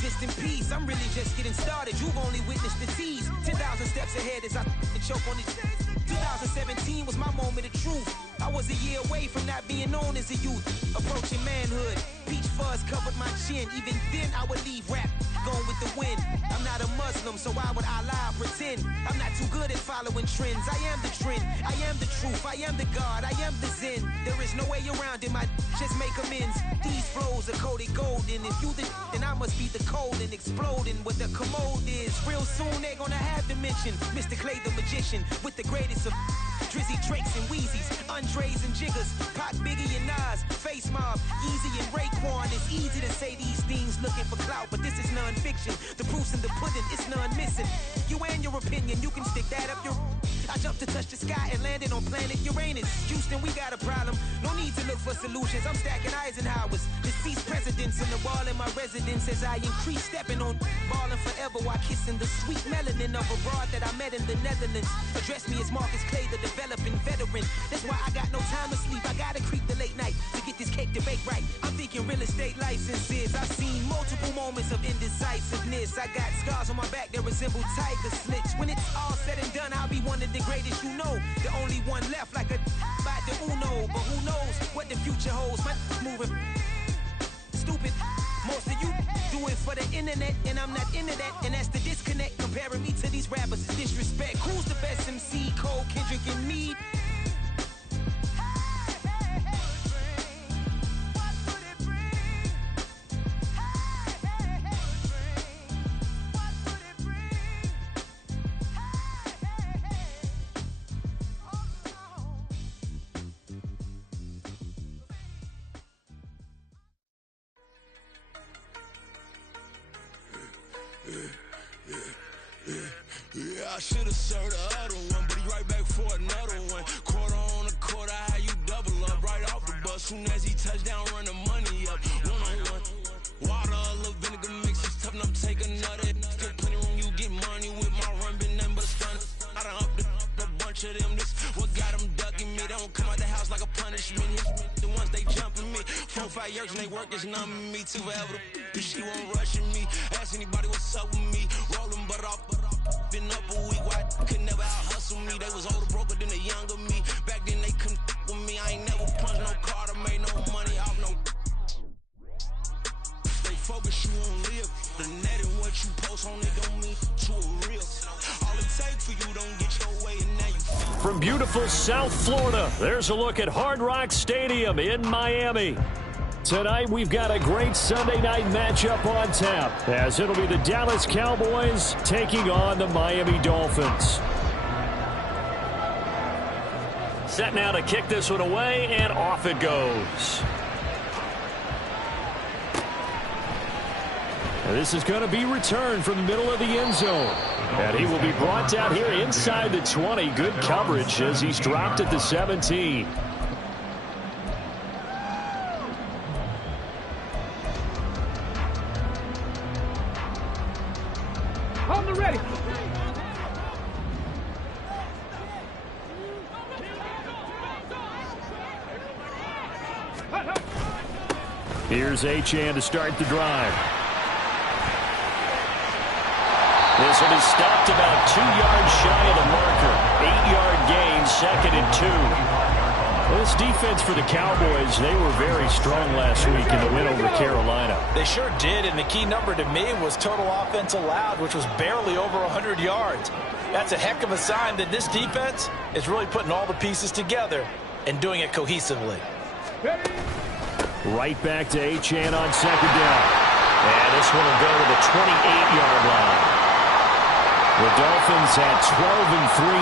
exist in peace. I'm really just getting started. You've only witnessed the tease. 10,000 steps ahead as I choke on this. 2017 was my moment of truth. I was a year away from not being known as a youth. Approaching manhood. Peach fuzz covered my chin. Even then I would leave rap going with the wind. I'm not a Muslim, so why would I lie or pretend? I'm not too good at following trends. I am the trend. I am the truth. I am the God. I am the Zen. There is no way around it. My just make amends. These flows are coated golden. If you the then I must be the cold and exploding what the commode is. Real soon they're gonna have to mention Mr. Clay the magician with the greatest of Drizzy, Drakes, and Wheezies, Andres and Jiggers, Pac, Biggie, and Nas, Face Mob, Yeezy, and Raekwon. It's easy to say these things looking for clout, but this is non-fiction. The proof's in the pudding, it's none missing. You and your opinion, you can stick that up your... I jumped to touch the sky and landed on planet Uranus. Houston, we got a problem. No need to look for solutions. I'm stacking Eisenhowers. Deceased presidents in the wall in my residence as I increase stepping on balling forever while kissing the sweet melanin of a broad that I met in the Netherlands. Address me as Marcus Clay, the developing veteran. That's why I got no time to sleep. I gotta creep the late night to get this cake to bake right. I'm thinking real estate licenses. I've seen multiple moments of indecisiveness. I got scars on my back that resemble tiger slits. When it's all said and done, I'll be one of the greatest you know. The only one left like a by the Uno. But who knows what the future holds. My moving stupid. Most of you do it for the internet, and I'm not into that. And that's the disconnect. Comparing me to these rappers is disrespect. Who's the best MC? Cole, Kendrick, and Meade? Yeah, I should've served the other one, but he right back for another one. Quarter on a quarter, how you double up right off the bus. Soon as he touch down, run the money up. One-on-one. Water, a little vinegar mix, it's tough enough to take another. Still plenty room, you get money with my run, been nothing but a stun. I done up a bunch of them, this what got them ducking me. They don't come out the house like a punishment. The ones they jumping me. 4 or 5 years and they work is numbing me. Too forever, she won't rushing me. Ask anybody what's up with me. Rolling butt off. Been up a week, why could never out hustle me? They was older, broker than the younger me. Back then they couldn't with me. I ain't never punched no card or made no money off no. Stay focused, you won't live. The net and what you post on it don't mean to a real. All it takes for you don't get your way and now you. From beautiful South Florida, there's a look at Hard Rock Stadium in Miami. Tonight, we've got a great Sunday night matchup on tap, as it'll be the Dallas Cowboys taking on the Miami Dolphins. Set now to kick this one away, and off it goes. And this is going to be returned from the middle of the end zone. And he will be brought down here inside the 20. Good coverage as he's dropped at the 17. Ready. Here's Achane to start the drive. This one is stopped about 2 yards shy of the marker. 8-yard gain, 2nd and 2. This defense for the Cowboys, they were very strong last week in the win over Carolina. They sure did, and the key number to me was total offense allowed, which was barely over 100 yards. That's a heck of a sign that this defense is really putting all the pieces together and doing it cohesively. Right back to Achane on 2nd down. And this one will go to the 28-yard line. The Dolphins had 12-3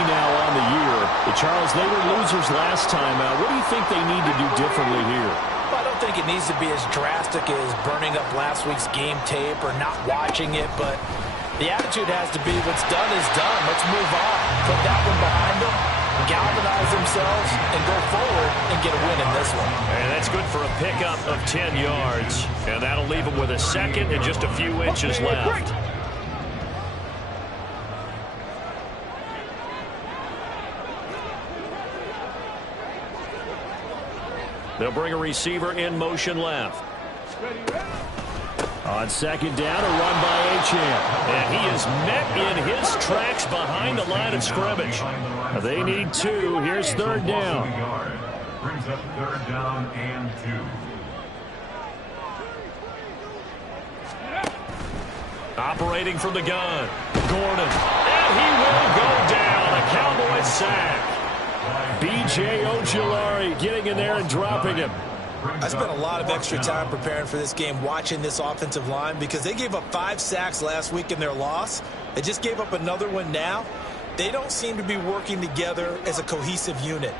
now on the year. Charles, they were losers last time out. What do you think they need to do differently here? Well, I don't think it needs to be as drastic as burning up last week's game tape or not watching it, but the attitude has to be what's done is done. Let's move on. Put that one behind them, galvanize themselves, and go forward and get a win in this one. And that's good for a pickup of 10 yards. And that'll leave them with a second and just a few inches left. They'll bring a receiver in motion left. On second down, a run by Achane. And he is met in his tracks behind the line of scrimmage. They need 2. Here's third down. Brings up third down and 2. Operating from the gun, Gordon. And he will go down. A Cowboys sack. B.J. Ojulari getting in there and dropping him. I spent a lot of extra time preparing for this game, watching this offensive line, because they gave up 5 sacks last week in their loss. They just gave up another one now. They don't seem to be working together as a cohesive unit.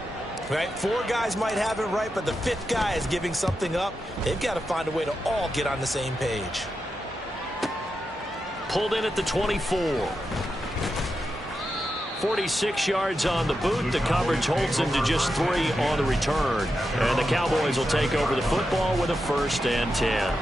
Right? 4 guys might have it right, but the 5th guy is giving something up. They've got to find a way to all get on the same page. Pulled in at the 24. 46 yards on the boot. The coverage holds him to just 3 on the return. And the Cowboys will take over the football with a 1st and 10.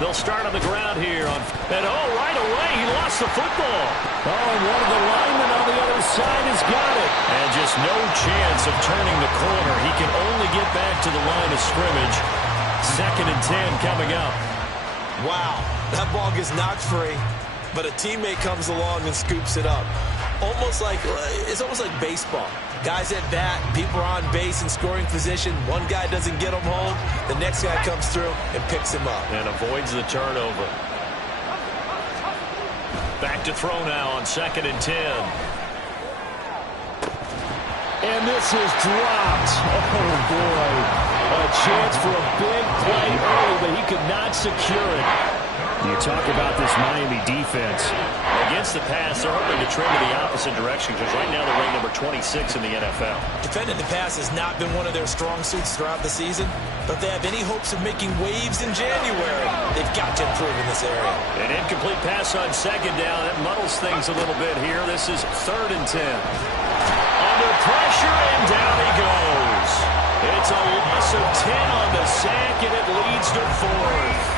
They'll start on the ground here. And right away, he lost the football. And one of the linemen on the other side has got it. And just no chance of turning the corner. He can only get back to the line of scrimmage. 2nd and 10 coming up. Wow, that ball gets knocked free, but a teammate comes along and scoops it up. It's almost like baseball. Guys at bat, people are on base in scoring position. One guy doesn't get him home. The next guy comes through and picks him up. And avoids the turnover. Back to throw now on 2nd and 10. And this is dropped. Oh, boy. A chance for a big play early, but he could not secure it. You talk about this Miami defense. Against the pass, they're hoping to trend in the opposite direction because right now they're ranked number 26 in the NFL. Defending the pass has not been one of their strong suits throughout the season, but if they have any hopes of making waves in January, they've got to improve in this area. An incomplete pass on 2nd down. That muddles things a little bit here. This is 3rd and 10. Under pressure, and down he goes. It's a loss of 10 on the sack, and it leads to 4th.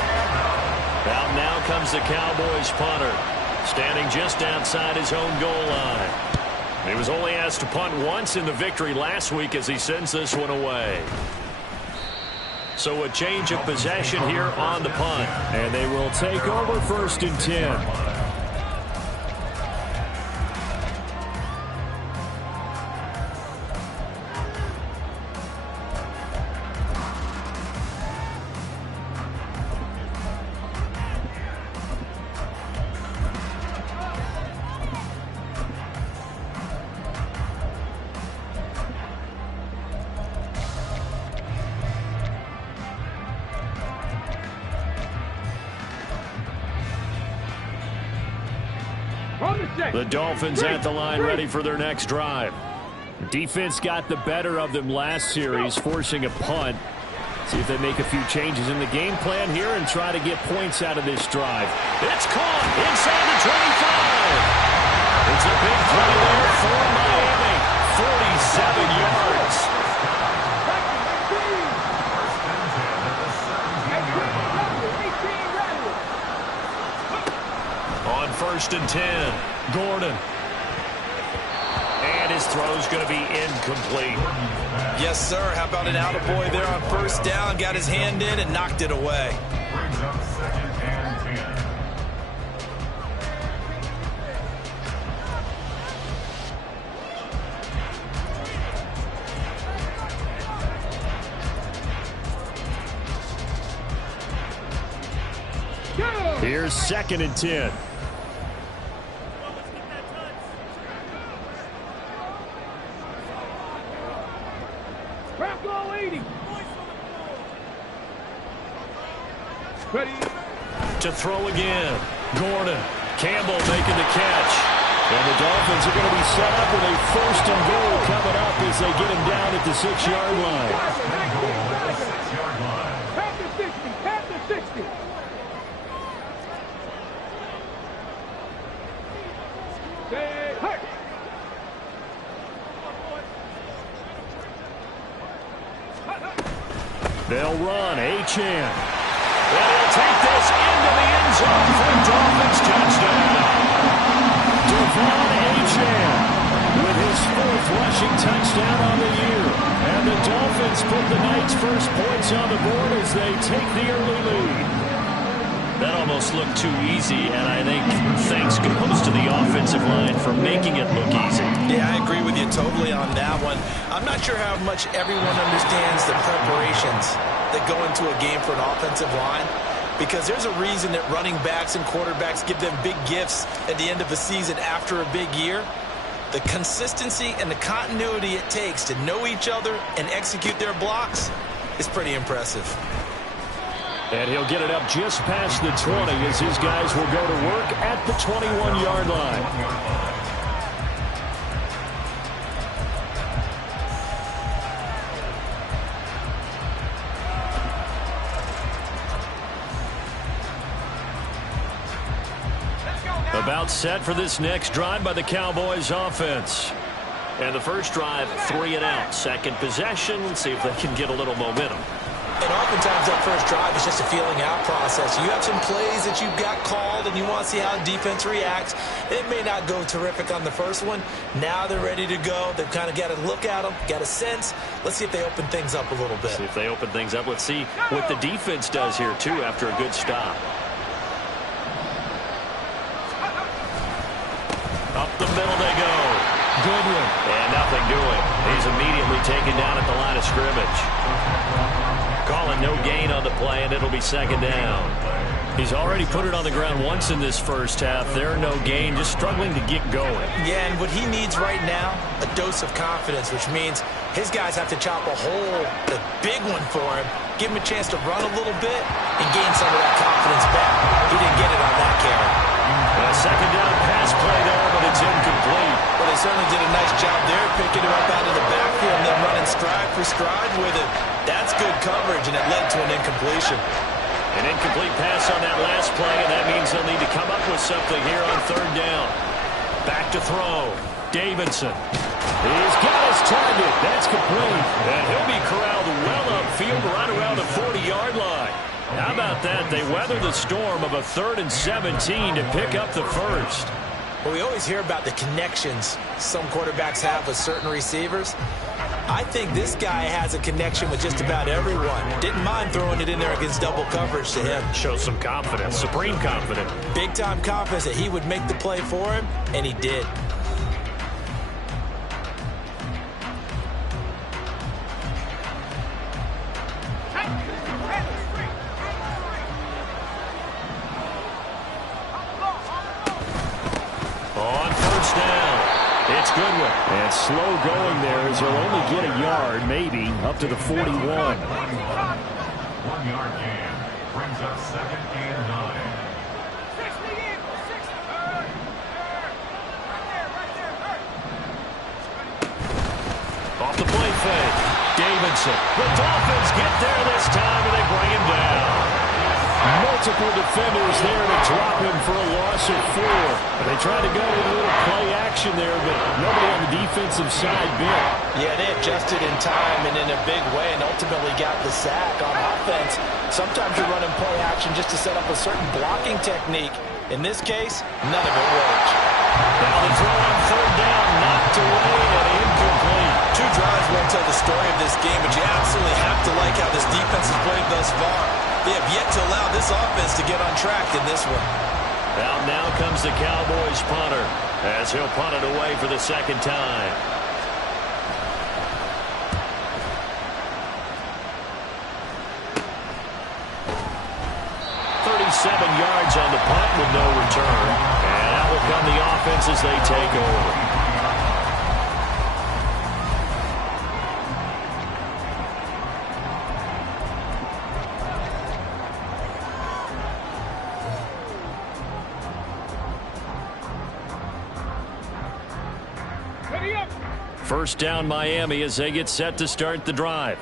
Out now comes the Cowboys punter, standing just outside his own goal line. He was only asked to punt once in the victory last week as he sends this one away. So a change of possession here on the punt. And they will take over 1st and 10. The Dolphins at the line ready for their next drive. Defense got the better of them last series, forcing a punt. See if they make a few changes in the game plan here and try to get points out of this drive. It's caught inside the 25. It's a big play there for Miami. 47 yards. On 1st and 10, Gordon. And his throw's going to be incomplete. Yes, sir. How about an attaboy there on 1st down? Got his hand in and knocked it away. Brings up 2nd and 10. Here's 2nd and 10. Ready. To throw again. Gordon. Campbell making the catch. And the Dolphins are going to be set up with a 1st and goal coming up as they get him down at the 6-yard line. Pat the 60. Pat the 60. Say, hey. They'll run. Achane. And he'll take this into the end zone for a Dolphins touchdown. touchdown on the year. And the Dolphins put the Knights' first points on the board as they take the early lead. That almost looked too easy, and I think thanks goes to the offensive line for making it look easy. Yeah, I agree with you totally on that one. I'm not sure how much everyone understands the preparations that go into a game for an offensive line, because there's a reason that running backs and quarterbacks give them big gifts at the end of the season after a big year. The consistency and the continuity it takes to know each other and execute their blocks is pretty impressive. And he'll get it up just past the 20 as his guys will go to work at the 21-yard line. About set for this next drive by the Cowboys offense. And the first drive, 3 and out. Second possession. Let's see if they can get a little momentum. And oftentimes that first drive is just a feeling out process. You have some plays that you've got called and you want to see how the defense reacts. It may not go terrific on the first one. Now they're ready to go. They've kind of got to look at them, got a sense. Let's see if they open things up a little bit. See if they open things up. Let's see what the defense does here, too, after a good stop. Up the middle they go. Goodwin. And nothing doing. He's immediately taken down at the line of scrimmage. Calling no gain on the play, and it'll be second down. He's already put it on the ground once in this first half. There, no gain, just struggling to get going. Yeah, and what he needs right now, a dose of confidence, which means his guys have to chop a hole, a big one for him, give him a chance to run a little bit, and gain some of that confidence back. He didn't get it on that carry. A second down pass play there, but it's incomplete. Well, they certainly did a nice job there, picking him up out of the backfield and then running stride for stride with it. That's good coverage, and it led to an incompletion. An incomplete pass on that last play, and that means they'll need to come up with something here on third down. Back to throw. Davidson. He's got his target. That's complete. And he'll be corralled well upfield right around the 40-yard line. How about that? They weather the storm of a 3rd and 17 to pick up the first. Well, we always hear about the connections some quarterbacks have with certain receivers. I think this guy has a connection with just about everyone. Didn't mind throwing it in there against double coverage to him. Shows some confidence, supreme confidence. Big-time confidence that he would make the play for him, and he did. Goodwin. And slow going there as he'll only get a yard, maybe, up to the 41. 1-yard gain brings up 2nd and 9. Off the play fake. Davidson. The Dolphins get there this time, and they bring him down. Multiple defenders there to drop him for a loss of 4. And they tried to go with a little play action there, but nobody on the defensive side bit. Yeah, they adjusted in time and in a big way and ultimately got the sack on offense. Sometimes you're running play action just to set up a certain blocking technique. In this case, none of it worked. Now the throw on third down, knocked away and incomplete. 2 drives won't tell the story of this game, but you absolutely have to like how this defense has played thus far. They have yet to allow this offense to get on track in this one. Now comes the Cowboys punter as he'll punt it away for the second time. Yards on the punt with no return. And out will come the offense as they take over. First down Miami as they get set to start the drive.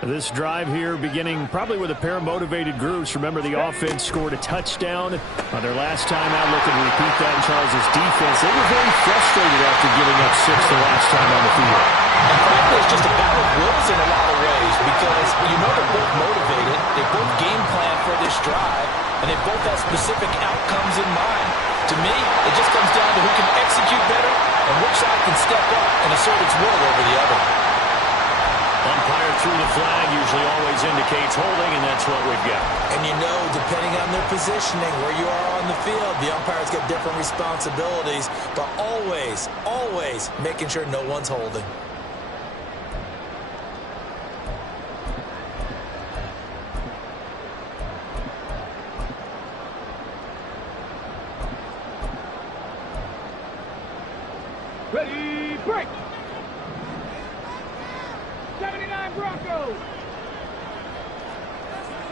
This drive here beginning probably with a pair of motivated groups. Remember, the offense scored a touchdown on their last time out. Looking to repeat that in Charles' defense. They were very frustrated after giving up 6 the last time on the field. And frankly, it's just a battle of wills in a lot of ways because you know they're both motivated. They both game plan for this drive, and they both have specific outcomes in mind. To me, it just comes down to who can execute better and which side can step step up and assert its will over the other. Umpire threw the flag, usually always indicates holding, and that's what we've got. And you know, depending on their positioning, where you are on the field, the umpire's got different responsibilities, but always, always making sure no one's holding. Ready, break! 79 Broncos!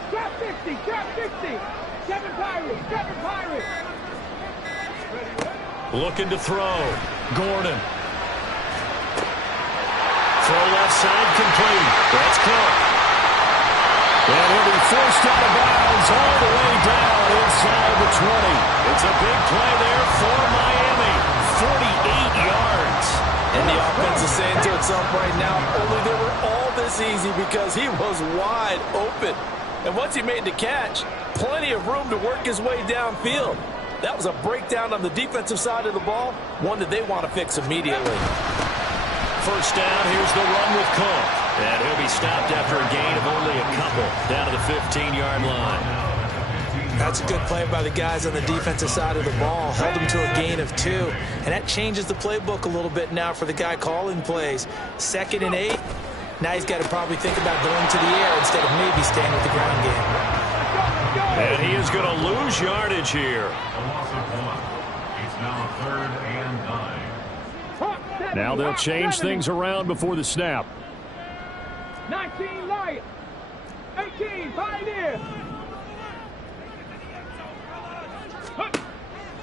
Drop 60, drop 60! 7 Pirates, 7 Pirates! Looking to throw. Gordon. Throw left side complete. That's Cook. And he'll be forced out of bounds all the way down inside the 20. It's a big play there for Miami. 48 yards. And the offense is saying to itself right now, only they were all this easy because he was wide open. And once he made the catch, plenty of room to work his way downfield. That was a breakdown on the defensive side of the ball, one that they want to fix immediately. First down, here's the run with Cook. And he'll be stopped after a gain of only a couple down to the 15-yard line. That's a good play by the guys on the defensive side of the ball. Held him to a gain of 2. And that changes the playbook a little bit now for the guy calling plays. 2nd and 8. Now he's got to probably think about going to the air instead of maybe staying with the ground game. And he is going to lose yardage here. A loss of 1. It's now 3rd and 9. Now they'll change things around before the snap. 19 Lions, 18 Pioneer.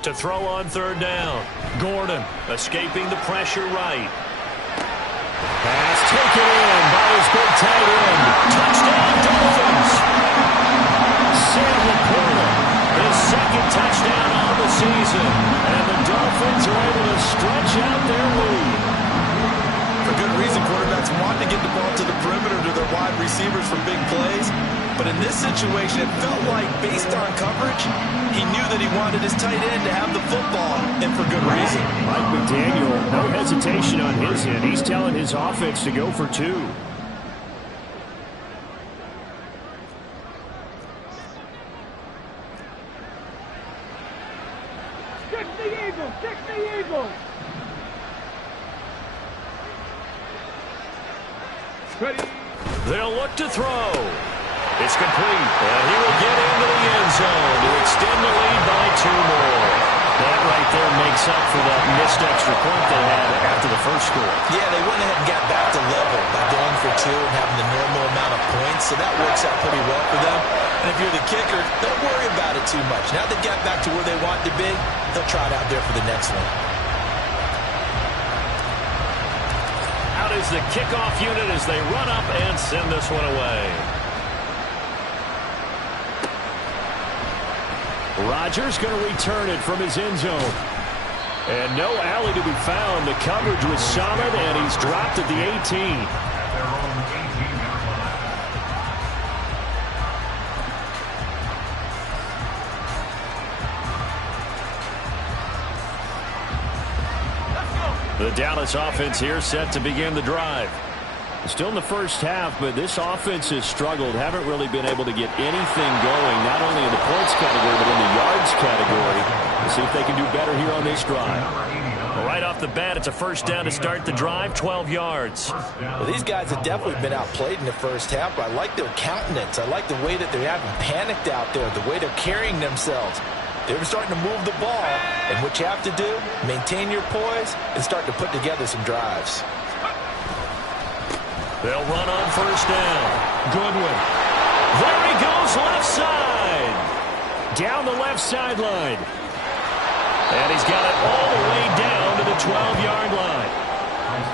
To throw on 3rd down. Gordon escaping the pressure right. Pass taken in by his big tight end. Touchdown Dolphins. Sam Laporta, his 2nd touchdown on the season. And the Dolphins are able to stretch out their lead. For good reason, quarterbacks want to get the ball to the perimeter to their wide receivers for big plays. But in this situation, it felt like, based on coverage, he knew that he wanted his tight end to have the football, and for good reason. Mike McDaniel, no hesitation on his end. He's telling his offense to go for 2. Six the Eagles, 6 the Eagles. Ready. They'll look to throw. It's complete, and he will get into the end zone to extend the lead by 2 more. That right there makes up for that missed extra point they had after the first score. Yeah, they went ahead and got back to level by going for 2 and having the normal amount of points, so that works out pretty well for them. And if you're the kicker, don't worry about it too much. Now they got back to where they want to be, they'll try it out there for the next one. Out is the kickoff unit as they run up and send this one away. Rodgers going to return it from his end zone. And no alley to be found. The coverage was solid, and he's dropped at the 18. At their own 18-yard line. The Dallas offense here set to begin the drive. Still in the first half, but this offense has struggled. Haven't really been able to get anything going, not only in the points category, but in the yards category. We'll see if they can do better here on this drive. Well, right off the bat, it's a first down to start the drive, 12 yards. Well, these guys have definitely been outplayed in the first half, but I like their countenance. I like the way that they haven't panicked out there, the way they're carrying themselves. They're starting to move the ball, and what you have to do, maintain your poise and start to put together some drives. They'll run on first down. Goodwin. There he goes, left side. Down the left sideline. And he's got it all the way down to the 12-yard line.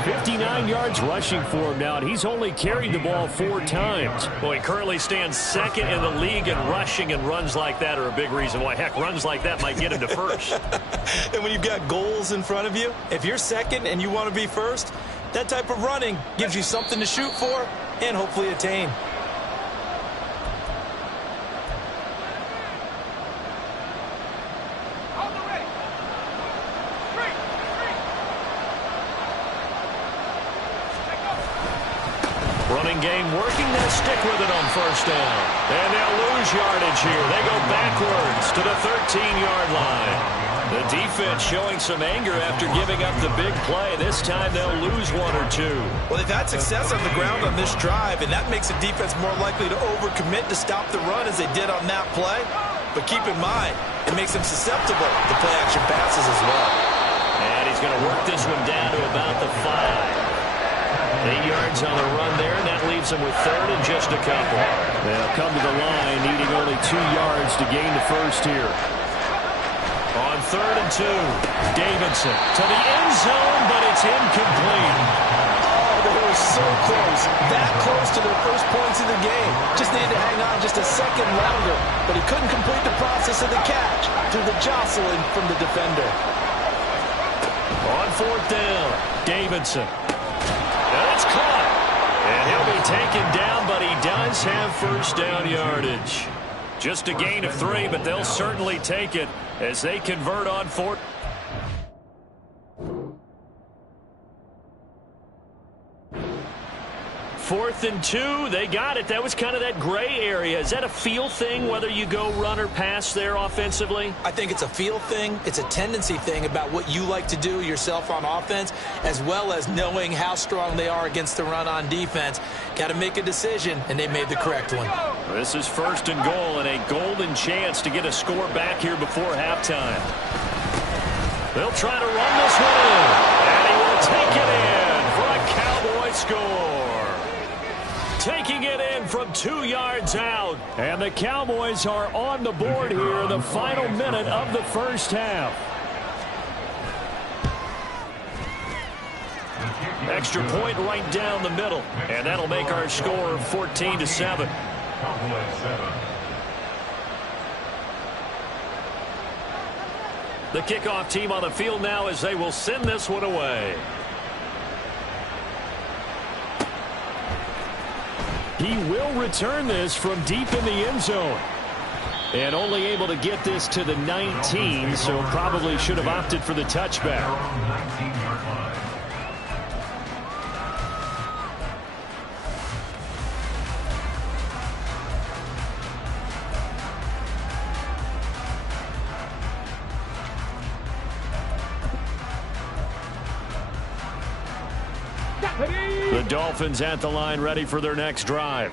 59 yards rushing for him now, and he's only carried the ball 4 times. Well, he currently stands 2nd in the league in rushing, and runs like that are a big reason why. Heck, runs like that might get him to first. And when you've got goals in front of you, if you're 2nd and you want to be first, that type of running gives you something to shoot for and hopefully attain. Running game working. They'll stick with it on first down. And they'll lose yardage here. They go backwards to the 13-yard line. The defense showing some anger after giving up the big play. This time they'll lose one or two. Well, they've had success on the ground on this drive, and that makes the defense more likely to overcommit to stop the run as they did on that play. But keep in mind, it makes them susceptible to play-action passes as well. And he's going to work this one down to about the 5. 8 yards on the run there, and that leaves them with third and just a couple. They'll come to the line, needing only 2 yards to gain the first here. On 3rd and 2, Davidson to the end zone, but it's incomplete. Oh, they were so close. That close to their first points in the game. Just needed to hang on just a second longer, but he couldn't complete the process of the catch through the jostling from the defender. On 4th down, Davidson. And it's caught. And he'll be taken down, but he does have first down yardage. Just a gain of 3, but they'll certainly take it as they convert on 4th. 4th and 2, they got it. That was kind of that gray area. Is that a feel thing, whether you go run or pass there offensively? I think it's a feel thing. It's a tendency thing about what you like to do yourself on offense, as well as knowing how strong they are against the run on defense. Got to make a decision, and they made the correct one. This is 1st and goal, and a golden chance to get a score back here before halftime. They'll try to run this one in, and he will take it in for a Cowboy score. Taking it in from 2 yards out. And the Cowboys are on the board here in the final minute of the first half. Extra point right down the middle. And that'll make our score 14-7. The kickoff team on the field now as they will send this one away. He will return this from deep in the end zone. And only able to get this to the 19, so probably should have opted for the touchback. The Dolphins at the line ready for their next drive.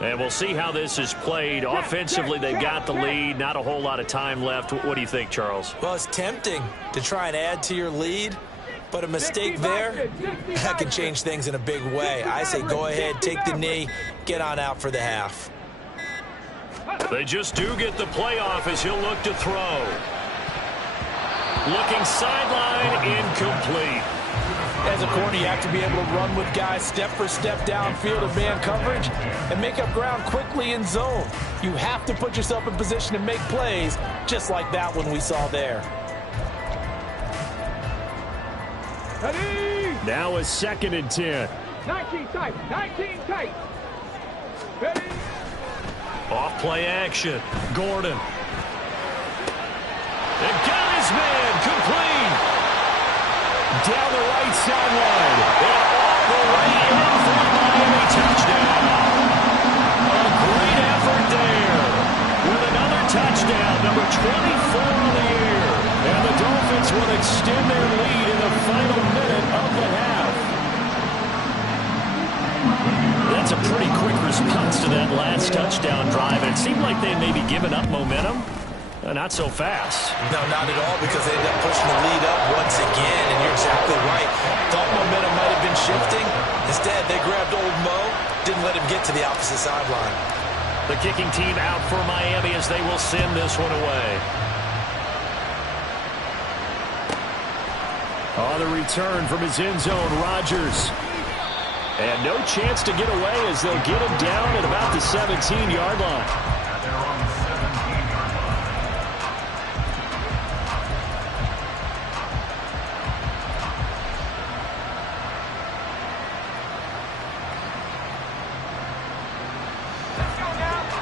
And we'll see how this is played. Offensively, they've got the lead. Not a whole lot of time left. What do you think, Charles? Well, it's tempting to try and add to your lead, but a mistake there, that can change things in a big way. I say go ahead, take the knee, get on out for the half. They just do get the playoff as he'll look to throw. Looking sideline, incomplete. As a corner, you have to be able to run with guys step for step downfield in man coverage and make up ground quickly in zone. You have to put yourself in position to make plays, just like that one we saw there. Ready? Now a 2nd and 10. 19 tight, 19 tight. Ready? Off play action. Gordon. And got his man complete. Down the right sideline. And all the way in for the Miami touchdown. A great effort there. With another touchdown, number 24 on the year. And the Dolphins will extend their lead in the final minute of the half. That's a pretty quick response to that last touchdown drive. And it seemed like they may be giving up momentum. Not so fast. No, not at all, because they ended up pushing the lead up once again, and you're exactly right. Thought momentum might have been shifting. Instead, they grabbed old Mo, didn't let him get to the opposite sideline. The kicking team out for Miami as they will send this one away. On the return from his end zone, Rodgers. And no chance to get away as they'll get him down at about the 17-yard line.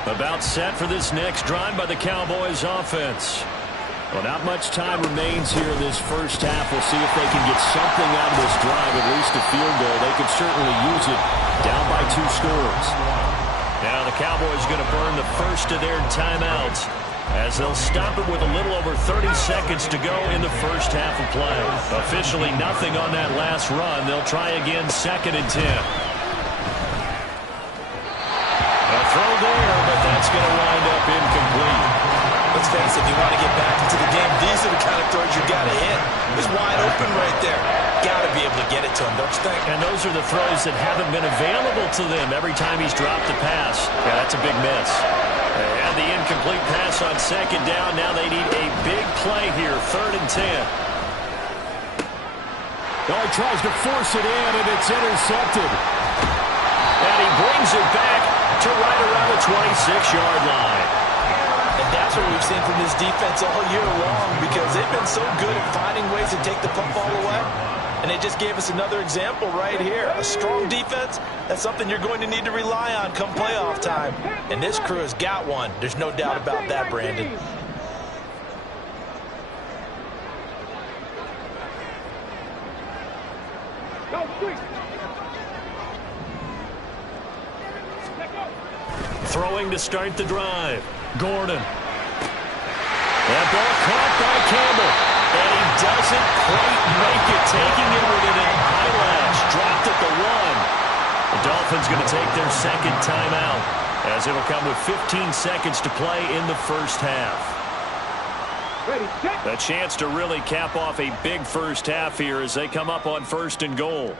About set for this next drive by the Cowboys offense. Well, not much time remains here in this first half. We'll see if they can get something out of this drive, at least a field goal. They could certainly use it. Down by 2 scores. Now the Cowboys going to burn the first of their timeouts as they'll stop it with a little over 30 seconds to go in the first half of play. Officially nothing on that last run. They'll try again, 2nd and 10. A throw there, but that's going to wind up incomplete. Let's face it, if you want to get back into the game, these are the kind of throws you got to hit. He's wide open right there. Got to be able to get it to him, don't you think? And those are the throws that haven't been available to them every time he's dropped a pass. Yeah, that's a big miss. And the incomplete pass on 2nd down. Now they need a big play here, 3rd and 10. Oh, he tries to force it in, and it's intercepted. And he brings it back to right around the 26-yard line. And that's what we've seen from this defense all year long, because they've been so good at finding ways to take the football away. And they just gave us another example right here. A strong defense, that's something you're going to need to rely on come playoff time. And this crew has got one. There's no doubt about that, Brandon. Throwing to start the drive. Gordon. That ball caught by Campbell. And he doesn't quite make it. Taking it with an eyelash. Dropped at the 1. The Dolphins going to take their 2nd timeout, as it'll come with 15 seconds to play in the first half. A chance to really cap off a big first half here as they come up on 1st and goal.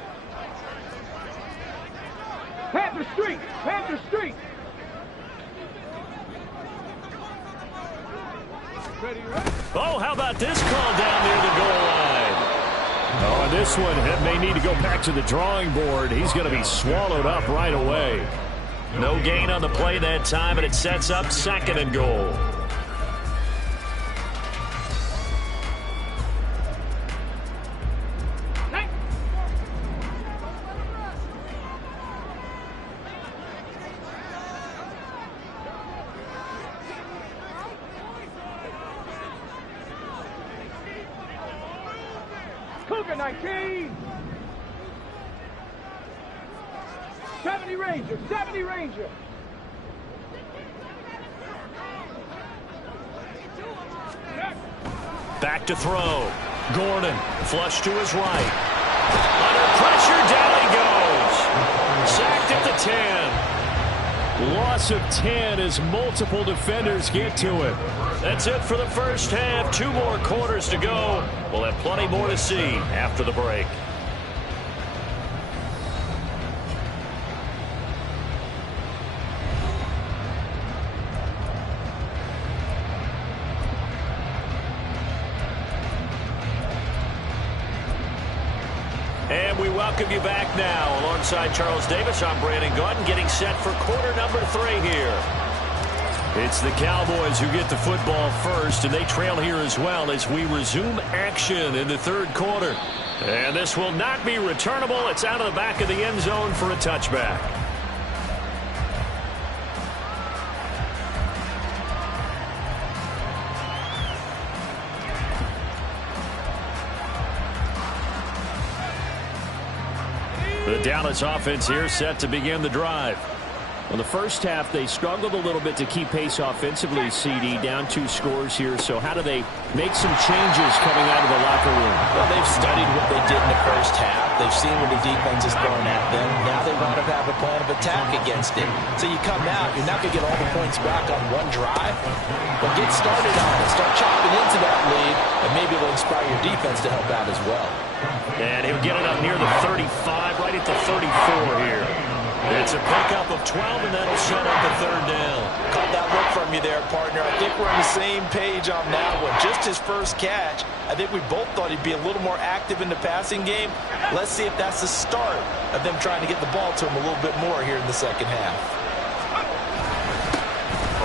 Panther Street! Panther Street! Oh, how about this call down near the goal line? Oh, and this one may need to go back to the drawing board. He's going to be swallowed up right away. No gain on the play that time, and it sets up 2nd and goal. Cougar 19! 70 Ranger! 70 Ranger! Back to throw. Gordon, flush to his right. Under pressure, down he goes. Sacked at the 10. Loss of 10 as multiple defenders get to it. That's it for the first half. 2 more quarters to go. We'll have plenty more to see after the break. And we welcome you back now. Alongside Charles Davis, I'm Brandon Gauton, getting set for quarter number 3 here. It's the Cowboys who get the football first, and they trail here as well as we resume action in the 3rd quarter. And this will not be returnable. It's out of the back of the end zone for a touchback. The Dallas offense here set to begin the drive. Well, the first half, they struggled a little bit to keep pace offensively, CD, down 2 scores here. So how do they make some changes coming out of the locker room? Well, they've studied what they did in the first half. They've seen what the defense is throwing at them. Now they want to have a plan of attack against it. So you come out, you're not going to get all the points back on one drive, but get started on it. Start chopping into that lead, and maybe it'll inspire your defense to help out as well. And he'll get it up near the 35, right at the 34 here. It's a pickup of 12, and that'll set up the 3rd down. Caught that look from you there, partner. I think we're on the same page on that one. Just his first catch. I think we both thought he'd be a little more active in the passing game. Let's see if that's the start of them trying to get the ball to him a little bit more here in the second half.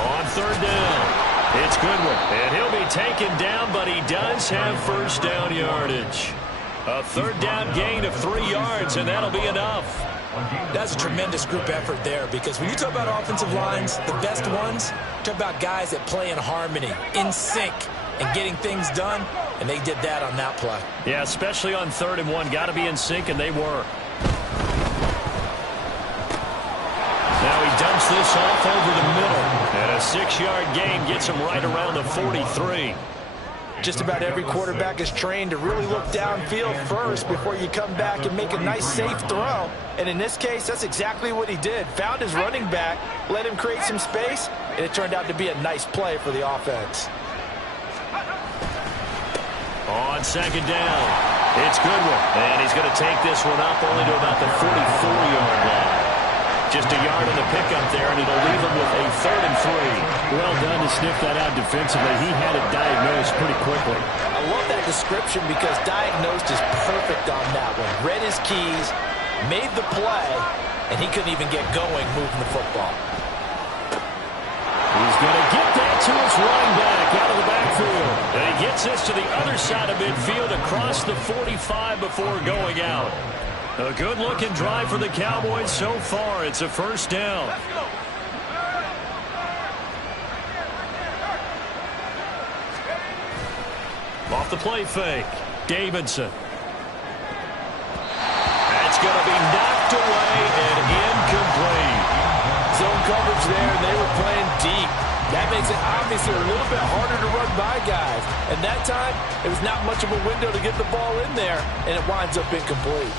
On 3rd down, it's Goodwin. And he'll be taken down, but he does have first down yardage. A 3rd down gain of 3 yards, and that'll be enough. That's a tremendous group effort there, because when you talk about offensive lines, the best ones, talk about guys that play in harmony, in sync, and getting things done, and they did that on that play. Yeah, especially on 3rd and 1. Got to be in sync, and they were. Dumps this off over the middle. And a 6-yard gain gets him right around the 43. Just about every quarterback is trained to really look downfield first before you come back and make a nice, safe throw. And in this case, that's exactly what he did. Found his running back, let him create some space, and it turned out to be a nice play for the offense. On second down, it's Goodwin. And he's going to take this one up only to about the 44-yard line. Just a yard on the pickup there, and it'll leave him with a 3rd and 3. Well done to sniff that out defensively. He had it diagnosed pretty quickly. I love that description because diagnosed is perfect on that one. Read his keys, made the play, and he couldn't even get going moving the football. He's going to get that to his running back out of the backfield. And he gets this to the other side of midfield across the 45 before going out. A good-looking drive for the Cowboys so far. It's a 1st down. Off the play fake, Davidson. That's going to be knocked away and incomplete. Zone coverage there, and they were playing deep. That makes it obviously a little bit harder to run by guys. And that time, it was not much of a window to get the ball in there, and it winds up incomplete.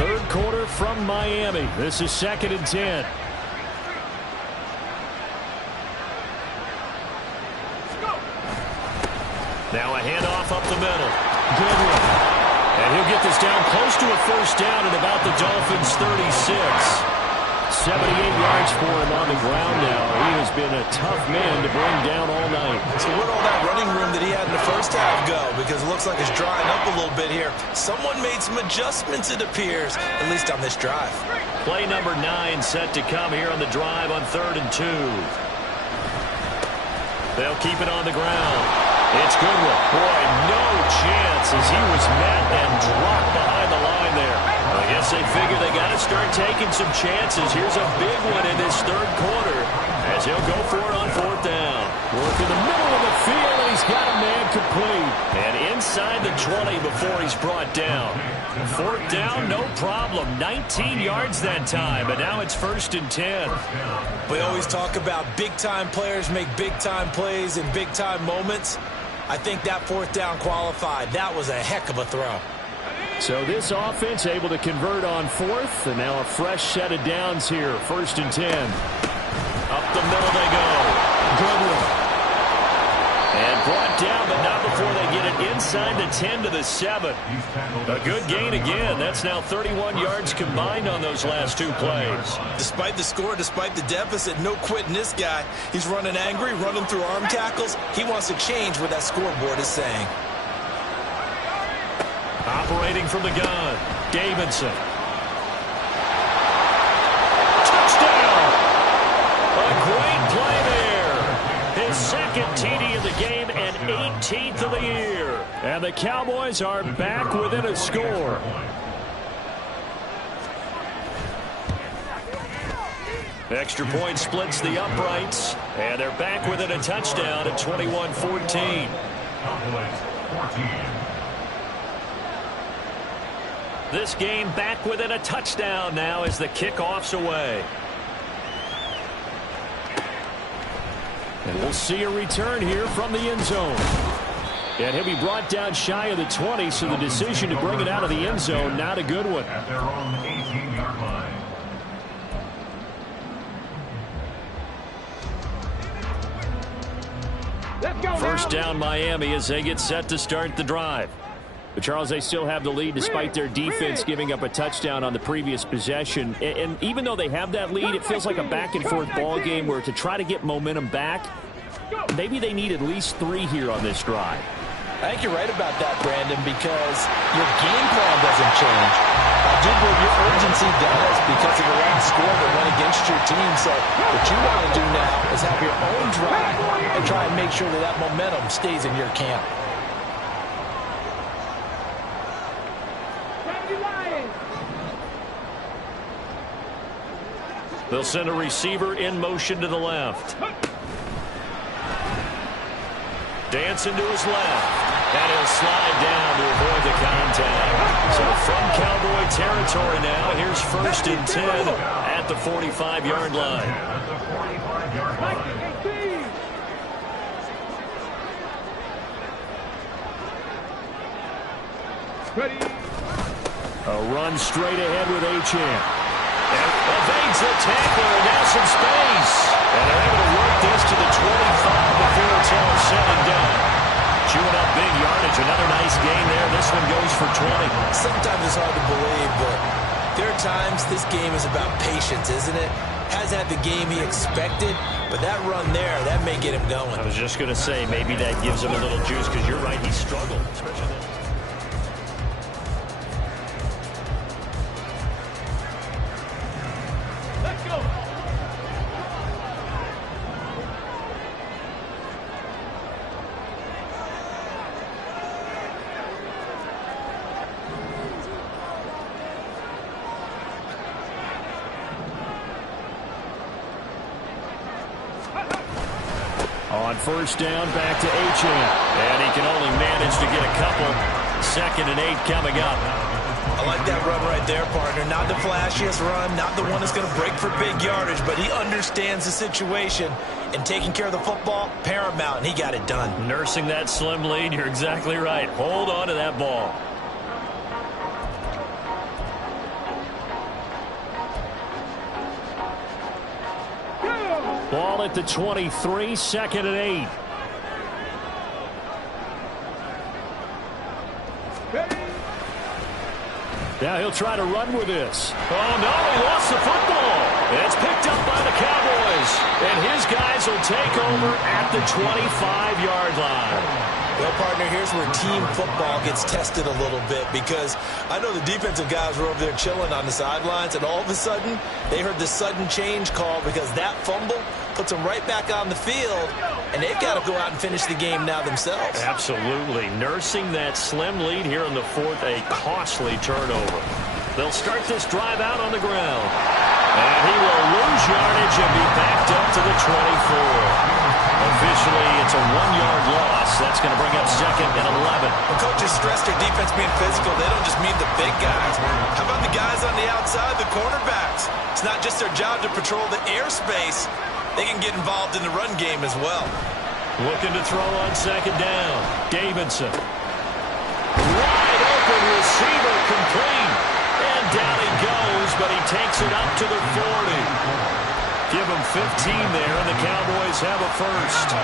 3rd quarter from Miami. This is 2nd and 10. Now a handoff up the middle. Goodwin. And he'll get this down close to a 1st down at about the Dolphins' 36. 78 yards for him on the ground now. He has been a tough man to bring down all night. So where'd all that running room that he had in the 1st half go? Because it looks like it's drying up a little bit here. Someone made some adjustments, it appears, at least on this drive. Play number 9 set to come here on the drive on 3rd and 2. They'll keep it on the ground. It's Goodwin. Boy, no chance as he was met and dropped behind the line there. I guess they figure they got to start taking some chances. Here's a big one in this 3rd quarter as he'll go for it on 4th down. Work in the middle of the field, and he's got a man complete. And inside the 20 before he's brought down. 4th down, no problem. 19 yards that time, but now it's 1st and 10. We always talk about big-time players make big-time plays in big-time moments. I think that 4th down qualified. That was a heck of a throw. So this offense able to convert on 4th, and now a fresh set of downs here. 1st and 10. Up the middle they go. Goodwin. And brought down, but not before they get it inside the 10 to the 7. A good gain again. That's now 31 yards combined on those last 2 plays. Despite the score, despite the deficit, no quitting this guy. He's running angry, running through arm tackles. He wants to change what that scoreboard is saying. Operating from the gun, Davidson. Touchdown! A great play there. His 2nd TD of the game and 18th of the year. And the Cowboys are back within a score. Extra point splits the uprights, and they're back within a touchdown at 21-14. Cowboys 14. This game back within a touchdown now as the kickoff's away. And we'll see a return here from the end zone. And he'll be brought down shy of the 20, so the decision to bring it out of the end zone, not a good one. At their own 18-yard line. Let's go. First down Miami as they get set to start the drive. But, Charles, they still have the lead despite their defense giving up a touchdown on the previous possession. And even though they have that lead, it feels like a back-and-forth ball game where to try to get momentum back, maybe they need at least 3 here on this drive. I think you're right about that, Brandon, because your game plan doesn't change. I do believe your urgency does because of the last score that went against your team. So what you want to do now is have your own drive and try and make sure that that momentum stays in your camp. They'll send a receiver in motion to the left. Dancing to his left. And he'll slide down to avoid the contact. So from Cowboy territory now, here's 1st and 10 at the 45-yard line. A run straight ahead with Achane. Evades the tackler, and now some space. And they're able to work this to the 25 before it's all said and done. Chewing up big yardage. Another nice gain there. This one goes for 20. Sometimes it's hard to believe, but there are times this game is about patience, isn't it? Hasn't had the game he expected, but that run there, that may get him going. I was just going to say, maybe that gives him a little juice, because you're right, he struggled. Especially on 1st down, back to Achane. And he can only manage to get a couple. 2nd and 8 coming up. I like that run right there, partner. Not the flashiest run, not the one that's going to break for big yardage, but he understands the situation, and taking care of the football, paramount, and he got it done. Nursing that slim lead, you're exactly right. Hold on to that ball. Ball at the 23, 2nd and 8. Now he'll try to run with this. Oh, no, he lost the football. It's picked up by the Cowboys. And his guys will take over at the 25-yard line. Well, partner, here's where team football gets tested a little bit, because I know the defensive guys were over there chilling on the sidelines, and all of a sudden, they heard the sudden change call because that fumble puts them right back on the field, and they've got to go out and finish the game now themselves. Absolutely. Nursing that slim lead here in the 4th, a costly turnover. They'll start this drive out on the ground. And he will lose yardage and be backed up to the 24. Officially, it's a 1-yard loss. That's going to bring up 2nd and 11. When coaches stress their defense being physical, they don't just mean the big guys. How about the guys on the outside, the cornerbacks? It's not just their job to patrol the airspace. They can get involved in the run game as well. Looking to throw on 2nd down. Davidson. Wide open receiver, complete. And down he goes, but he takes it up to the 40. Give him 15 there, and the Cowboys have a 1st.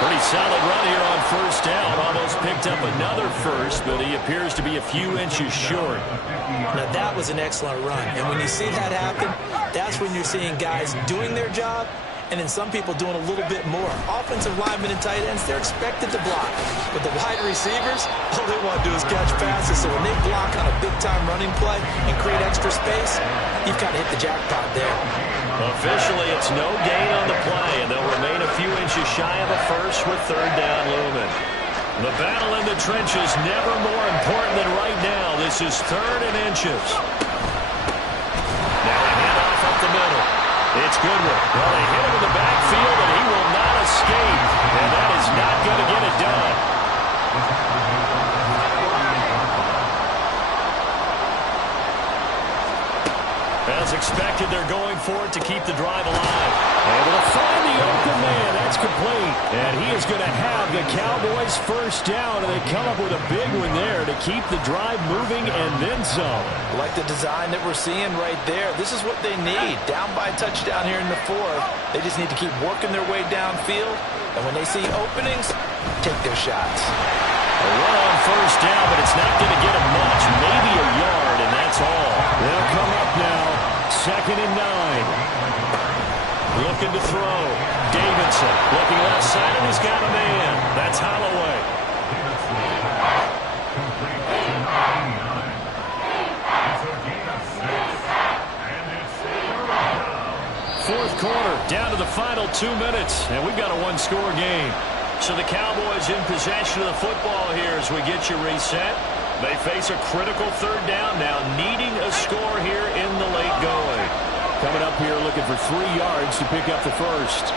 Pretty solid run here on 1st down. Almost picked up another 1st, but he appears to be a few inches short. Now, that was an excellent run. And when you see that happen, that's when you're seeing guys doing their job, and then some people doing a little bit more. Offensive linemen and tight ends, they're expected to block. But the wide receivers, all they want to do is catch passes. So when they block on a big-time running play and create extra space, you've kind of hit the jackpot there. Officially, it's no gain on the play, and they'll remain a few inches shy of a 1st with 3rd down looming. The battle in the trenches never more important than right now. This is 3rd and inches. Now a handoff up the middle. It's Goodwin. Well, they hit him in the backfield, and he will not escape. And that is not going to get it done. As expected, they're going for it to keep the drive alive. Able to find the open man. That's complete. And he is going to have the Cowboys 1st down, and they come up with a big one there to keep the drive moving and then some. Like the design that we're seeing right there. This is what they need. Down by a touchdown here in the 4th. They just need to keep working their way downfield. And when they see openings, take their shots. A run on 1st down, but it's not going to get him much. Maybe a yard, and that's all. They'll come up now. 2nd and 9. Looking to throw. Davidson looking left side, and he's got a man. That's Holloway. 4th quarter, down to the final 2 minutes, and we've got a 1-score game. So the Cowboys in possession of the football here as we get you reset. They face a critical third down now, needing a score here in the late going. Coming up here looking for 3 yards to pick up the first.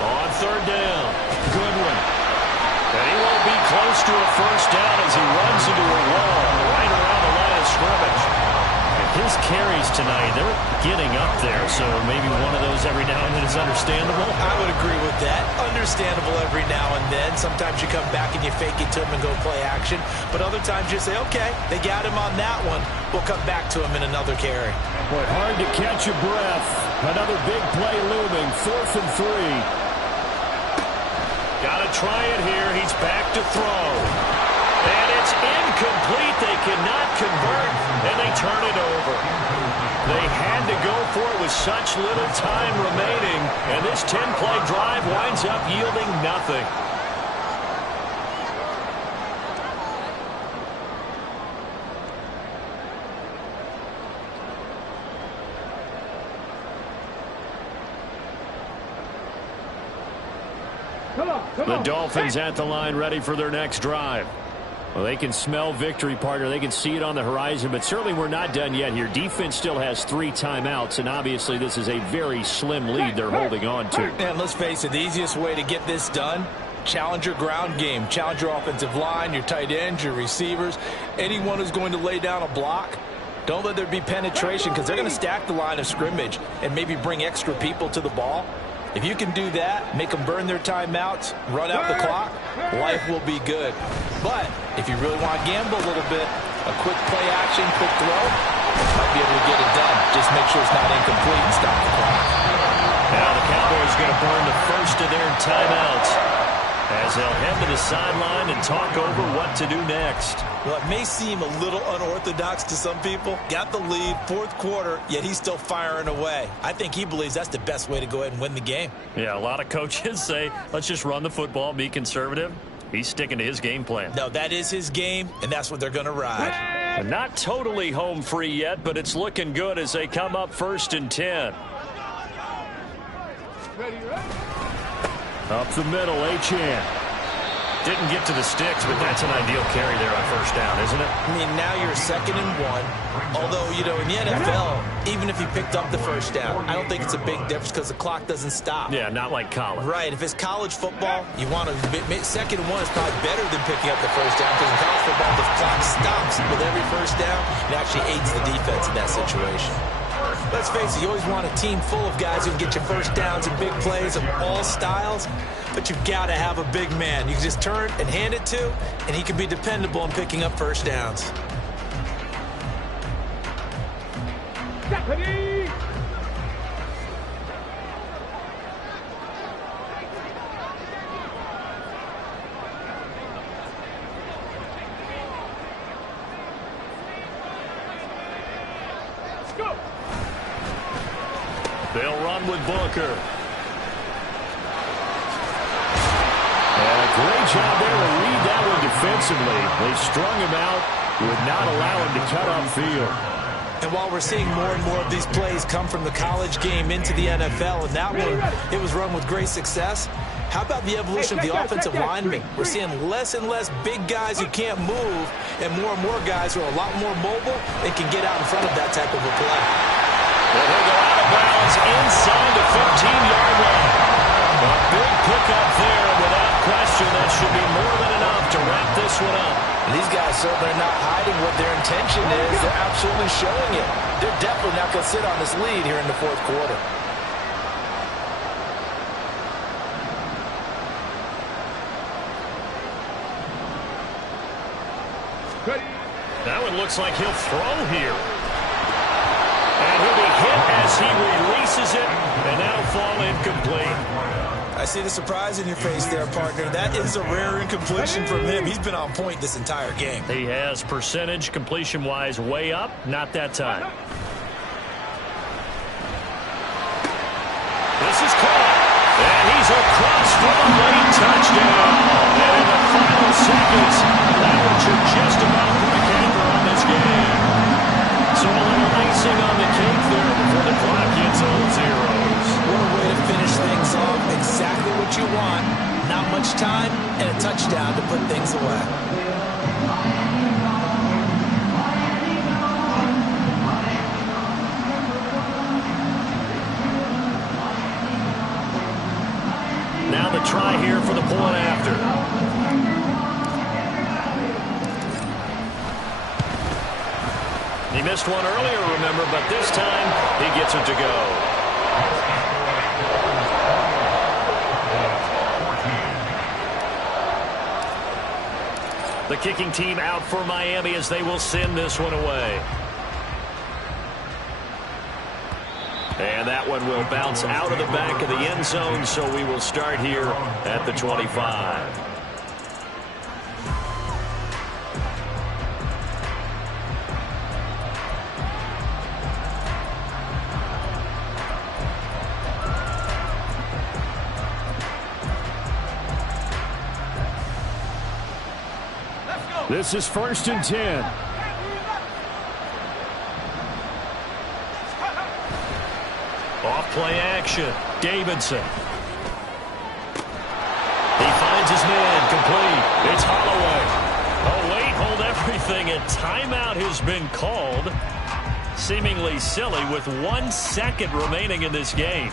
On third down, Goodwin. And he won't be close to a first down as he runs into a wall right around the line of scrimmage. His carries tonight, they're getting up there, so maybe one of those every now and then is understandable. I would agree with that. Understandable every now and then. Sometimes you come back and you fake it to him and go play action. But other times you say, okay, they got him on that one. We'll come back to him in another carry. Boy, hard to catch your breath. Another big play looming, 4th and 3. Got to try it here. He's back to throw. And it's incomplete. They cannot convert, and they turn it over. They had to go for it with such little time remaining, and this 10-play drive winds up yielding nothing. The Dolphins at the line ready for their next drive. Well, they can smell victory, partner. They can see it on the horizon, but certainly we're not done yet here. Defense still has 3 timeouts, and obviously this is a very slim lead they're holding on to. And let's face it, the easiest way to get this done, challenge your ground game. Challenge your offensive line, your tight ends, your receivers, anyone who's going to lay down a block. Don't let there be penetration because they're going to stack the line of scrimmage and maybe bring extra people to the ball. If you can do that, make them burn their timeouts, run out the clock, life will be good. But if you really want to gamble a little bit, a quick play action, quick throw, might be able to get it done. Just make sure it's not incomplete and stop the clock. Now the Cowboys going to burn the first of their timeouts as they'll head to the sideline and talk over what to do next. Well, it may seem a little unorthodox to some people. Got the lead, 4th quarter, yet he's still firing away. I think he believes that's the best way to go ahead and win the game. Yeah, a lot of coaches say, let's just run the football, be conservative. He's sticking to his game plan. No, that is his game, and that's what they're going to ride. Not totally home free yet, but it's looking good as they come up 1st and 10. Up the middle, Achane. Didn't get to the sticks, but that's an ideal carry there on first down, isn't it? I mean, now you're 2nd and 1. Although, you know, in the NFL, even if you picked up the first down, I don't think it's a big difference because the clock doesn't stop. Yeah, not like college. Right. If it's college football, you want to 2nd and 1 is probably better than picking up the first down because in college football, the clock stops with every first down. It actually aids the defense in that situation. Let's face it, you always want a team full of guys who can get you first downs and big plays of all styles, but you've got to have a big man. You can just turn and hand it to, and he can be dependable in picking up first downs. Stephanie! Go! They'll run with Booker. And a great job there to read that one defensively. They strung him out, would not allow him to cut upfield. And while we're seeing more and more of these plays come from the college game into the NFL, and that one, it was run with great success, how about the evolution of the offensive linemen? We're seeing less and less big guys who can't move and more guys who are a lot more mobile and can get out in front of that type of a play. Well, he'll go out of bounds inside the 15-yard line. A big pickup there, and without question, that should be more than enough to wrap this one up. And these guys certainly are not hiding what their intention is. They're absolutely showing it. They're definitely not going to sit on this lead here in the 4th quarter. Now it looks like he'll throw here. And he'll be hit as he releases it, and that'll fall incomplete. I see the surprise in your face there, partner. That is a rare incompletion from him. He's been on point this entire game. He has percentage completion-wise way up, not that time. This is caught, and he's across for a late touchdown. And in the final seconds, that one should just about put a camper on this game. So a little icing on the cake there before the clock hits all zeros. What a way to finish things off. Exactly what you want. Not much time, He missed one earlier, remember, but this time he gets it to go. The kicking team out for Miami as they will send this one away. And that one will bounce out of the back of the end zone, so we will start here at the 25. This is 1st and 10. Off play action. Davidson. He finds his man. Complete. It's Holloway. Oh, wait, hold everything. A timeout has been called. Seemingly silly with 1 second remaining in this game.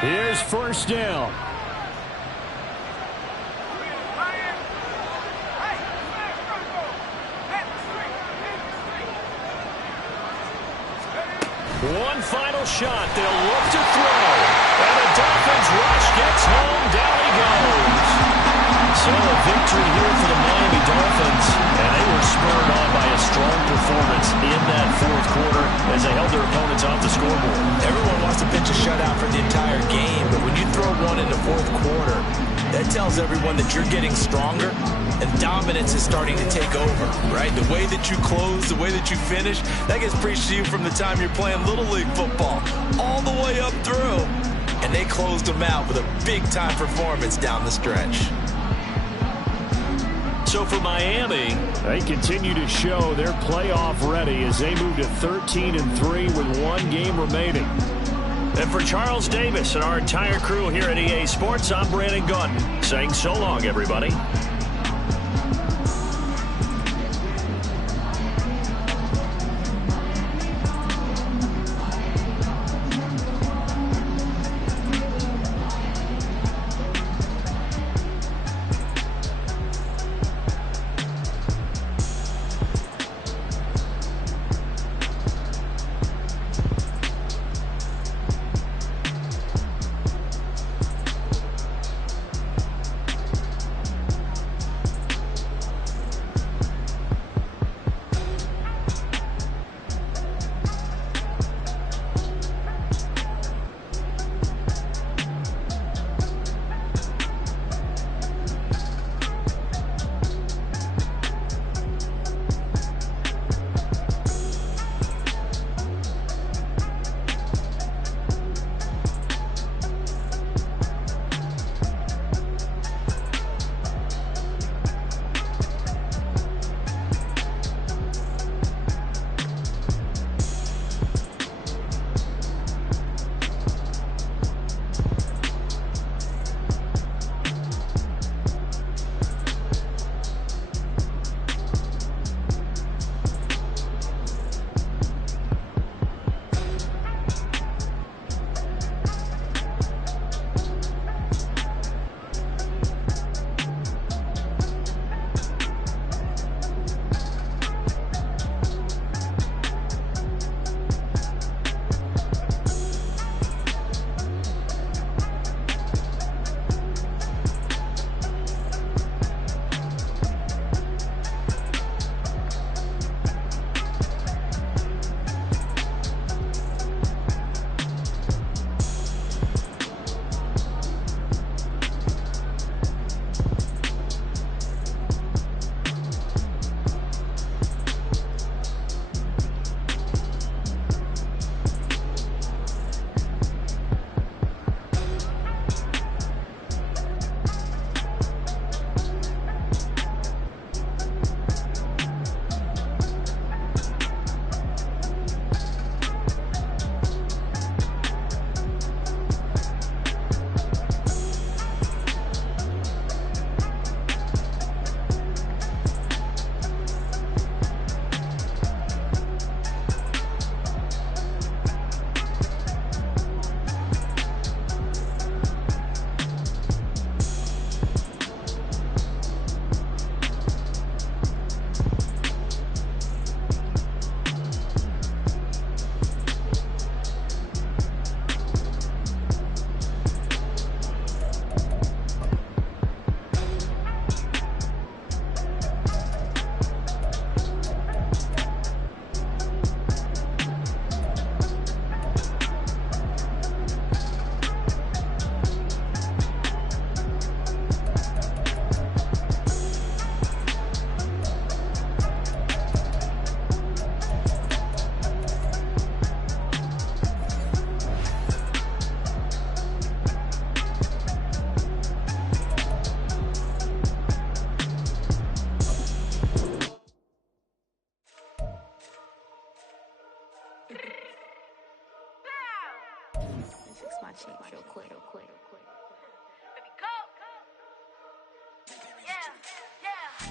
Here's 1st down. One final shot. They'll look to throw. And the Dolphins rush gets home. Down he goes. So a victory here for the Miami Dolphins. And they were spurred on by a strong performance in that 4th quarter as they held their opponents off the scoreboard. Everyone wants to pitch a shutout for the entire game, but when you throw one in the 4th quarter, that tells everyone that you're getting stronger and dominance is starting to take over, right? The way that you close, the way that you finish, that gets preached to you from the time you're playing Little League football all the way up through. And they closed them out with a big-time performance down the stretch. So for Miami, they continue to show they're playoff ready as they move to 13-3 with 1 game remaining. And for Charles Davis and our entire crew here at EA Sports, I'm Brandon Gaudin saying so long, everybody.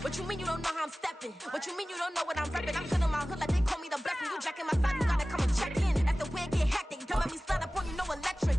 What you mean you don't know how I'm stepping? What you mean you don't know what I'm repping? I'm good on my hood like they call me the blessing. You jacking my side, you gotta come and check in. That's the way it get hectic. Don't let me slide up on you, no electric.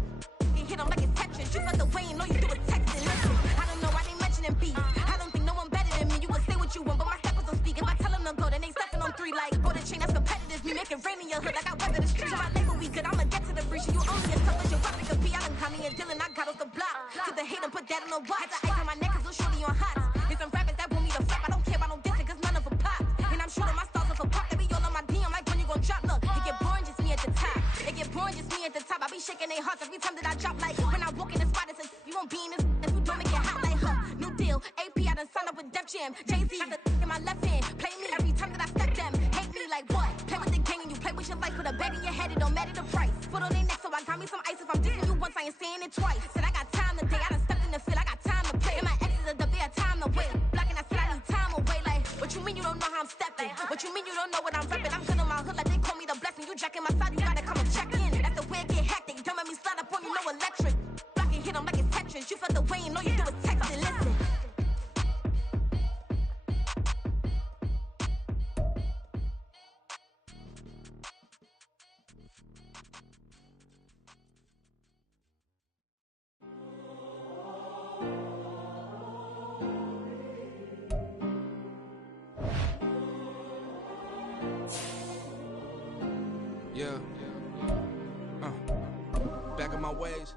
You hit them like it's Tetris. You felt the way and all you do is texting. Listen, I don't know why they mentioning beef. I don't think no one better than me. You can say what you want, but my steppers don't speak. If I tell them to go, then they stepping on 3 like bought a chain that's competitive. Me make it rain in your hood like I weather the streets. So my label we good, I'ma get to the breach. You only as tough as your brother could be. I done Connie and Dylan, I got off the block. To the hate and put that on the watch. Had the ice on my neck cause little shorty on hot. There's some rappers that want me to flop. I don't care about no dissing cause none of them pop. And I'm shooting my stars off a pop. They be all on my DM like when you gon' drop. Look, it get boring just me at the top. It get boring just me at the top. I be shaking their hearts every time that I drop. Like when I walk in the spot, it says you won't be in this. If you don't make it hot like her. New deal, AP, I done signed up with Def Jam. Jay-Z got the in my left hand. Play me every time that I step them. Hate me like what? Play with the gang and you play with your life. Put a bag in your head, it don't matter the price. Foot on their neck, so I got me some ice. If I'm dissing you once, I ain't saying it twice. Said I got time today, I done stepped in the field, I got time to play. And my exes are up there, time to wait. Blocking, I said I need time away. Like, what you mean you don't know how I'm stepping? What you mean you don't know what I'm repping? I'm good on my hood like they call me the blessing. You jacking my side, you gotta come and check in. That's the way it get hectic. Don't let me slide up on you, no electric. Blocking, hit them like it's Tetris. You felt the way and all you do is text and listen. Yeah. Back in my ways.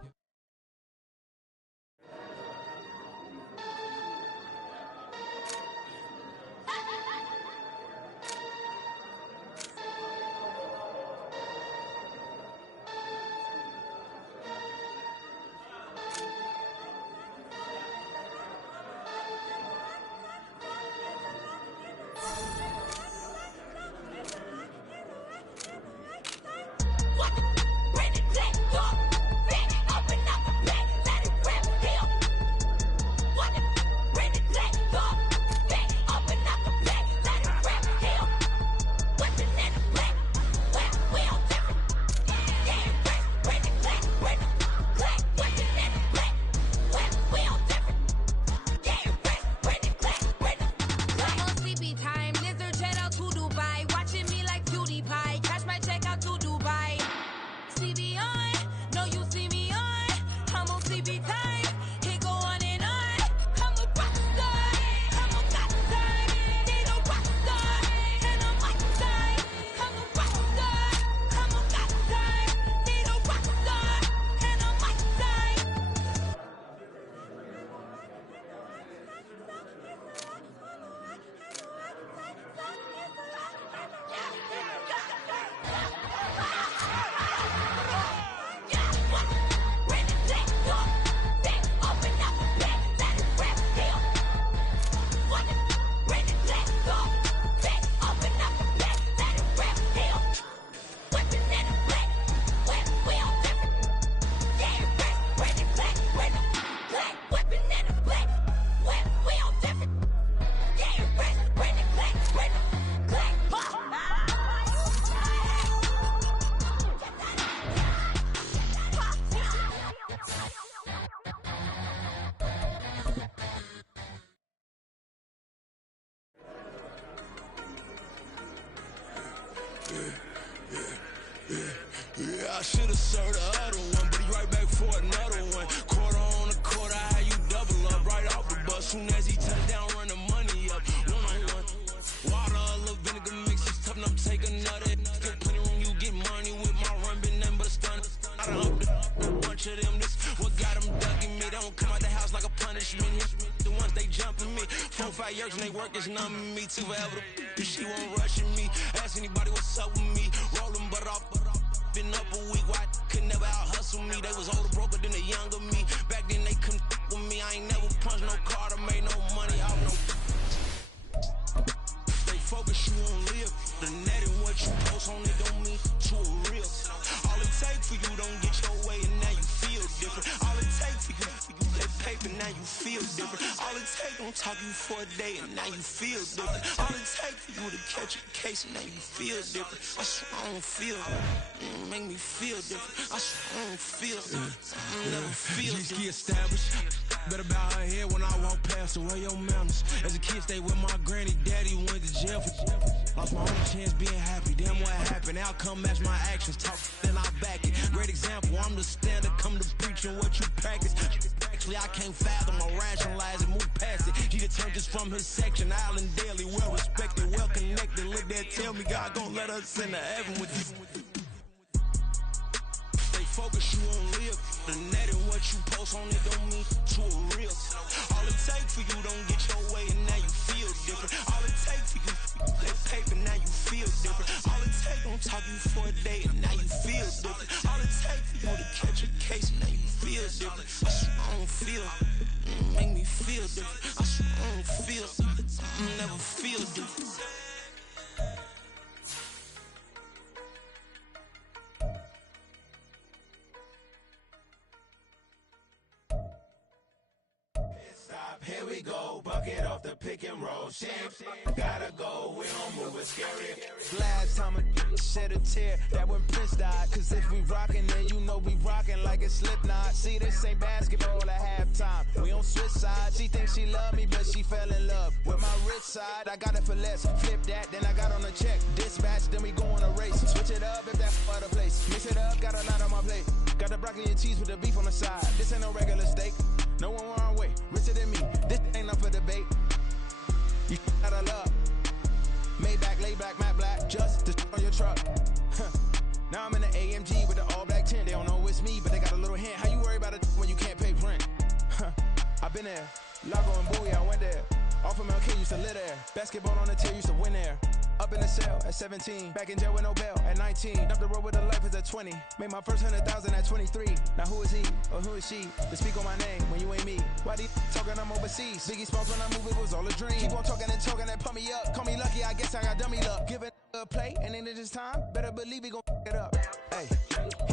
Yeah, I should've served the other one, but he right back for another one. Quarter on a quarter, how you double up right off the bus. Soon as he touch down, run the money up. One-on-one. Water, a little vinegar mix, it's tough enough to take another. Get plenty room, you get money with my run, been nothing but a stun. I done up a bunch of them, this what got them ducking me. They don't come out the house like a punishment. The ones they jumping me. 4-5 years and they work is numbing me. Too forever the she won't rushing me. Ask anybody what's up with me. Rolling butt off. Been up a week, why could never out hustle me? They was older, broker than the younger me. Back then they couldn't with me. I ain't never punched no card or made no money off no. They focus you on live. The net and what you post on it don't mean to a real. All it take for you don't get your way and now you feel different. All it take for you that paper now you feel different. All it take don't talk you for a day and now you feel different. All it take for you to catch a case and now you feel different. I swear I don't feel make me feel different. I swear I don't feel never feel different. Established. Better bow her head when I walk past her. Where your manners? As a kid, stay with my granny. Daddy went to jail for lost my only chance being happy. Damn, what happened? Outcome match my actions. Talk, then I back it. Great example. I'm the standard. Come to preaching what you practice. Actually, I can't fathom or rationalize it. Move past it. He returned just from his section. Island daily, well respected, well connected. Look there, tell me God gon' let us into heaven with you. Focus, you won't live. The net and what you post on it don't mean to a real. All it takes for you don't get your way and now you feel different. All it takes for you that paper, now you feel different. All it takes don't talk you for a day and now you feel different. All it takes for you to catch a case and now you feel different. I swear I don't feel make me feel different. I swear I don't feel never feel different. Here we go, bucket off the pick and roll. Shame, gotta go, we don't move it scary. Last time a shed a tear, that when Prince died. Cause if we rockin', then you know we rockin' like it's Slipknot. See, this ain't basketball at halftime. We on switch sides. She thinks she love me, but she fell in love with my rich side. I got it for less. Flip that, then I got on a check. Dispatch, then we go on a race. Switch it up if that's other place. Mix it up, got a lot on my plate. Got the broccoli and cheese with the beef on the side. This ain't no regular steak. No one wrong way, richer than me. This ain't up for debate. You out of love. Maybach, lay back, matte black, just to on your truck. Now I'm in the AMG with the all black tint. They don't know it's me, but they got a little hint. How you worry about it when you can't pay rent? I've been there. Lago and Bowie, I went there. Off of MLK, used to live there. Basketball on the tier, used to win there. Up in the cell at 17. Back in jail with no bail at 19. Up the road with a life as at 20. Made my first 100,000 at 23. Now who is he or who is she to speak on my name when you ain't me? Why they talking I'm overseas? Biggie Smalls when I move, it was all a dream. Keep on talking and pump me up. Call me lucky, I guess I got dummy luck. Give it a play and then this time, better believe he gon' it up. Hey,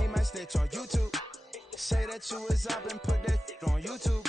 he might snitch on YouTube. Say that you was up and put that on YouTube.